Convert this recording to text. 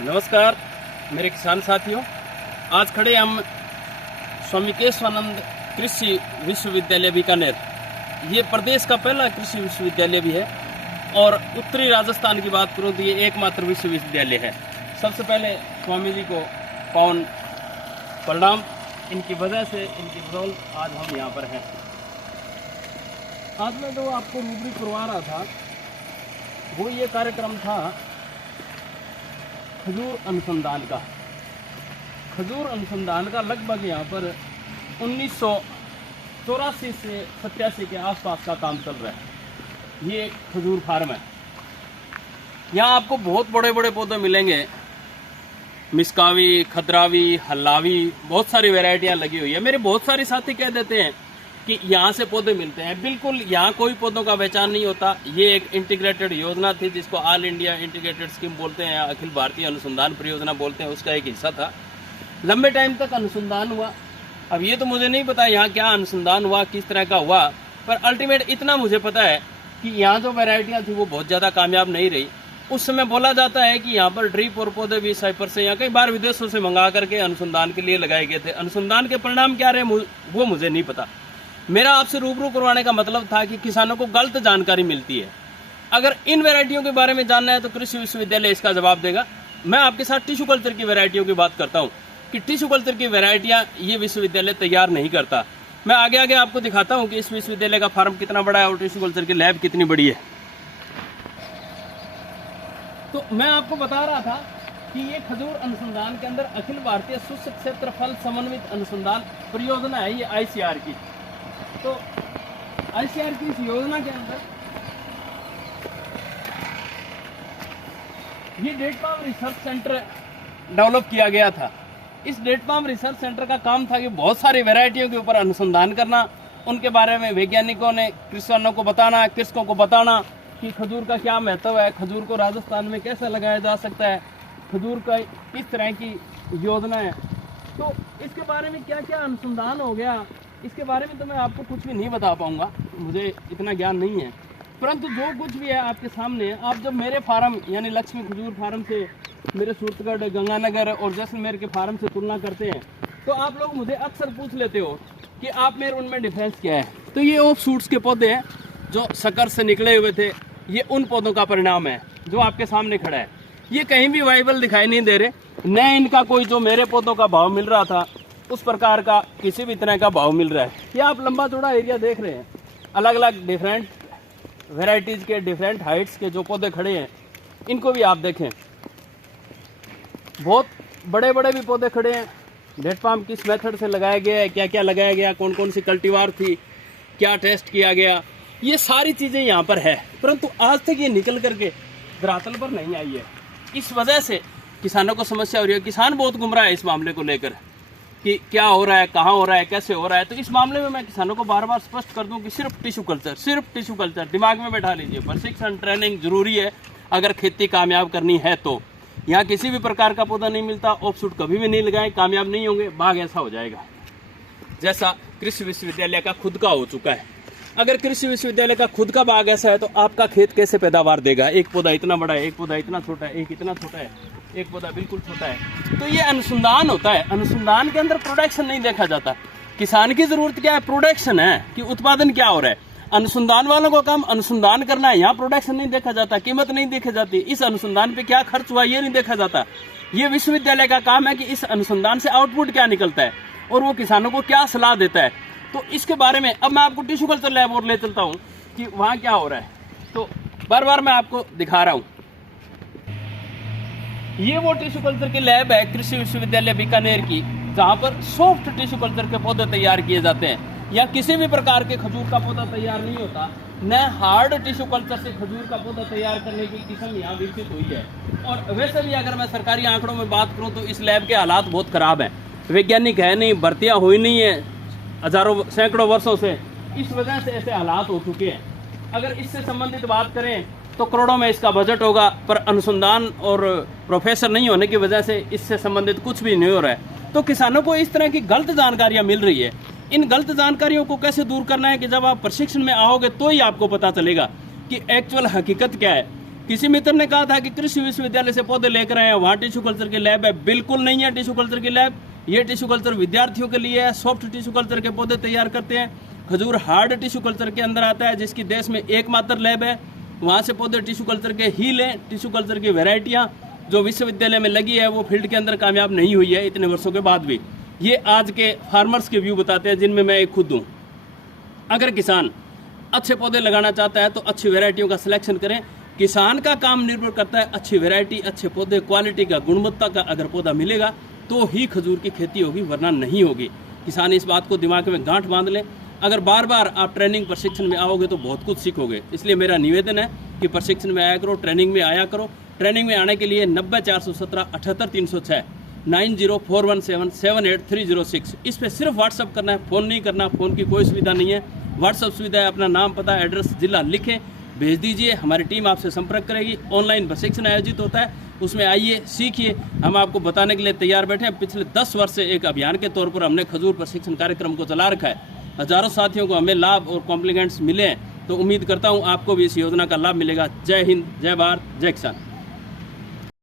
नमस्कार मेरे किसान साथियों, आज खड़े हम स्वामी केशवानंद कृषि विश्वविद्यालय बीकानेर। ये प्रदेश का पहला कृषि विश्वविद्यालय भी है और उत्तरी राजस्थान की बात करूँ तो ये एकमात्र विश्वविद्यालय है। सबसे पहले स्वामी जी को पावन प्रणाम। इनकी वजह से, इनकी बदौलत आज हम यहाँ पर हैं। आज मैं जो आपको रूबरू करवा रहा था वो ये कार्यक्रम था खजूर अनुसंधान का। खजूर अनुसंधान का लगभग यहाँ पर 1984 से 87 के आसपास का काम चल रहा है। ये खजूर फार्म है। यहाँ आपको बहुत बड़े बड़े पौधे मिलेंगे, मिसकावी, खतरावी, हल्लावी, बहुत सारी वैरायटियाँ लगी हुई है। मेरे बहुत सारे साथी कह देते हैं कि यहाँ से पौधे मिलते हैं। बिल्कुल यहाँ कोई पौधों का पहचान नहीं होता। ये एक इंटीग्रेटेड योजना थी जिसको ऑल इंडिया इंटीग्रेटेड स्कीम बोलते हैं, अखिल भारतीय अनुसंधान परियोजना बोलते हैं। उसका एक हिस्सा था। लंबे टाइम तक अनुसंधान हुआ। अब ये तो मुझे नहीं पता यहाँ क्या अनुसंधान हुआ, किस तरह का हुआ, पर अल्टीमेट इतना मुझे पता है कि यहाँ जो वैरायटियाँ थी वो बहुत ज़्यादा कामयाब नहीं रही। उस समय बोला जाता है कि यहाँ पर ड्रिप और पौधे भी साइप्रस से या कई बार विदेशों से मंगा करके अनुसंधान के लिए लगाए गए थे। अनुसंधान के परिणाम क्या रहे वो मुझे नहीं पता। मेरा आपसे रूबरू करवाने का मतलब था कि किसानों को गलत जानकारी मिलती है। अगर इन वैरायटियों के बारे में जानना है तो कृषि विश्वविद्यालय इसका जवाब देगा। मैं आपके साथ टिश्यू कल्चर की वैरायटियों की बात करता हूँ कि टिश्यू कल्चर की वैरायटियाँ ये विश्वविद्यालय तैयार नहीं करता। मैं आगे आगे आपको दिखाता हूँ कि इस विश्वविद्यालय का फार्म कितना बड़ा है और टिश्यू कल्चर की लैब कितनी बड़ी है। तो मैं आपको बता रहा था कि ये खजूर अनुसंधान के अंदर अखिल भारतीय शुष्क क्षेत्र फल समन्वित अनुसंधान परियोजना है, ये ICR की। तो ICR की इस योजना के अंदर ये date palm research centre develop किया गया था। इस डेट पाम रिसर्च सेंटर का काम था कि बहुत सारी वैरायटियों के ऊपर अनुसंधान करना, उनके बारे में वैज्ञानिकों ने किसानों को बताना, कृषकों को बताना कि खजूर का क्या महत्व है, खजूर को राजस्थान में कैसे लगाया जा सकता है, खजूर का किस तरह की योजना है। तो इसके बारे में क्या क्या अनुसंधान हो गया, इसके बारे में तो मैं आपको कुछ भी नहीं बता पाऊंगा, मुझे इतना ज्ञान नहीं है। परंतु जो कुछ भी है आपके सामने, आप जब मेरे फार्म यानी लक्ष्मी खजूर फार्म से, मेरे सूरतगढ़, गंगानगर और जैसलमेर के फार्म से तुलना करते हैं तो आप लोग मुझे अक्सर पूछ लेते हो कि आप मेरे उनमें डिफरेंस क्या है। तो ये ऑफ शूट्स के पौधे हैं जो शक्कर से निकले हुए थे, ये उन पौधों का परिणाम है जो आपके सामने खड़ा है। ये कहीं भी वाइबल दिखाई नहीं दे रहे, न इनका कोई जो मेरे पौधों का भाव मिल रहा था उस प्रकार का किसी भी तरह का भाव मिल रहा है। ये आप लंबा चौड़ा एरिया देख रहे हैं, अलग अलग डिफरेंट वेराइटीज़ के, डिफरेंट हाइट्स के जो पौधे खड़े हैं, इनको भी आप देखें। बहुत बड़े बड़े भी पौधे खड़े हैं। डेट पाम किस मेथड से लगाया गया है, क्या क्या लगाया गया, कौन कौन सी कल्टीवार थी, क्या टेस्ट किया गया, ये सारी चीज़ें यहाँ पर है। परंतु आज तक ये निकल करके धरातल पर नहीं आई है। इस वजह से किसानों को समस्या हो रही है। किसान बहुत गुमराह है इस मामले को लेकर कि क्या हो रहा है, कहाँ हो रहा है, कैसे हो रहा है। तो इस मामले में मैं किसानों को बार बार स्पष्ट कर दूं कि सिर्फ टिश्यू कल्चर दिमाग में बैठा लीजिए। प्रशिक्षण, ट्रेनिंग जरूरी है अगर खेती कामयाब करनी है। तो यहाँ किसी भी प्रकार का पौधा नहीं मिलता, ऑफशूट कभी भी नहीं लगाएं, कामयाब नहीं होंगे, बाग ऐसा हो जाएगा जैसा कृषि विश्वविद्यालय का खुद का हो चुका है। अगर कृषि विश्वविद्यालय का खुद का बाग ऐसा है तो आपका खेत कैसे पैदावार देगा। एक पौधा इतना बड़ा है, एक पौधा इतना छोटा है, एक इतना छोटा है, एक पौधा बिल्कुल छोटा है। तो ये अनुसंधान होता है। अनुसंधान के अंदर प्रोडक्शन नहीं देखा जाता। किसान की जरूरत क्या है, प्रोडक्शन है कि उत्पादन क्या हो रहा है। अनुसंधान वालों का काम अनुसंधान करना है। यहाँ प्रोडक्शन नहीं देखा जाता, कीमत नहीं देखी जाती, इस अनुसंधान पे क्या खर्च हुआ ये नहीं देखा जाता। ये विश्वविद्यालय का काम है कि इस अनुसंधान से आउटपुट क्या निकलता है और वो किसानों को क्या सलाह देता है। तो इसके बारे में अब मैं आपको टिश्यू कल्चर लैब और ले चलता हूँ कि वहाँ क्या हो रहा है। तो बार बार मैं आपको दिखा रहा हूँ, ये वो टिश्यू कल्चर की लैब है कृषि विश्वविद्यालय बीकानेर की, जहाँ पर सॉफ्ट टिश्यू कल्चर के पौधे तैयार किए जाते हैं। या किसी भी प्रकार के खजूर का पौधा तैयार नहीं होता, न हार्ड टिश्यू कल्चर से खजूर का पौधा तैयार करने की किस्म यहाँ विकसित हुई है। और वैसे भी अगर मैं सरकारी आंकड़ों में बात करूँ तो इस लैब के हालात बहुत खराब हैं। वैज्ञानिक है नहीं, भर्तियाँ हुई नहीं है हजारों सैकड़ों वर्षों से, इस वजह से ऐसे हालात हो चुके हैं। अगर इससे संबंधित बात करें तो करोड़ों में इसका बजट होगा, पर अनुसंधान और प्रोफेसर नहीं होने की वजह से इससे संबंधित कुछ भी नहीं हो रहा है। तो किसानों को इस तरह की गलत जानकारियां मिल रही है। इन गलत जानकारियों को कैसे दूर करना है कि जब आप प्रशिक्षण में आओगे तो ही आपको पता चलेगा कि एक्चुअल हकीकत क्या है। किसी मित्र ने कहा था कि कृषि विश्वविद्यालय से पौधे लेकर आए हैं, वहाँ टिश्यू कल्चर की लैब है। बिल्कुल नहीं है टिश्यू कल्चर की लैब। ये टिश्यू कल्चर विद्यार्थियों के लिए है। सॉफ्ट टिश्यू कल्चर के पौधे तैयार करते हैं। खजूर हार्ड टिश्यू कल्चर के अंदर आता है, जिसकी देश में एकमात्र लैब है। वहाँ से पौधे टिश्यू कल्चर के ही लें। टिश्यू कल्चर की वेराइटियाँ जो विश्वविद्यालय में लगी है वो फील्ड के अंदर कामयाब नहीं हुई है इतने वर्षों के बाद भी। ये आज के फार्मर्स के व्यू बताते हैं, जिनमें मैं एक खुद हूँ। अगर किसान अच्छे पौधे लगाना चाहता है तो अच्छी वेराइटियों का सिलेक्शन करें। किसान का काम निर्भर करता है अच्छी वैरायटी, अच्छे पौधे, क्वालिटी का, गुणवत्ता का अगर पौधा मिलेगा तो ही खजूर की खेती होगी, वरना नहीं होगी। किसान इस बात को दिमाग में गांठ बांध लें। अगर बार बार आप ट्रेनिंग प्रशिक्षण में आओगे तो बहुत कुछ सीखोगे। इसलिए मेरा निवेदन है कि प्रशिक्षण में आया करो, ट्रेनिंग में आया करो। ट्रेनिंग में आने के लिए 90 417 78 306 9041778306 इस पर सिर्फ व्हाट्सअप करना है, फ़ोन नहीं करना। फ़ोन की कोई सुविधा नहीं है, व्हाट्सअप सुविधा है। अपना नाम, पता, एड्रेस, जिला लिखें, भेज दीजिए। हमारी टीम आपसे संपर्क करेगी। ऑनलाइन प्रशिक्षण आयोजित होता है, उसमें आइए, सीखिए। हम आपको बताने के लिए तैयार बैठे हैं। पिछले 10 वर्ष से एक अभियान के तौर पर हमने खजूर प्रशिक्षण कार्यक्रम को चला रखा है। हजारों साथियों को हमें लाभ और कॉम्प्लीमेंट्स मिले हैं, तो उम्मीद करता हूँ आपको भी इस योजना का लाभ मिलेगा। जय हिंद, जय भारत, जय किसान।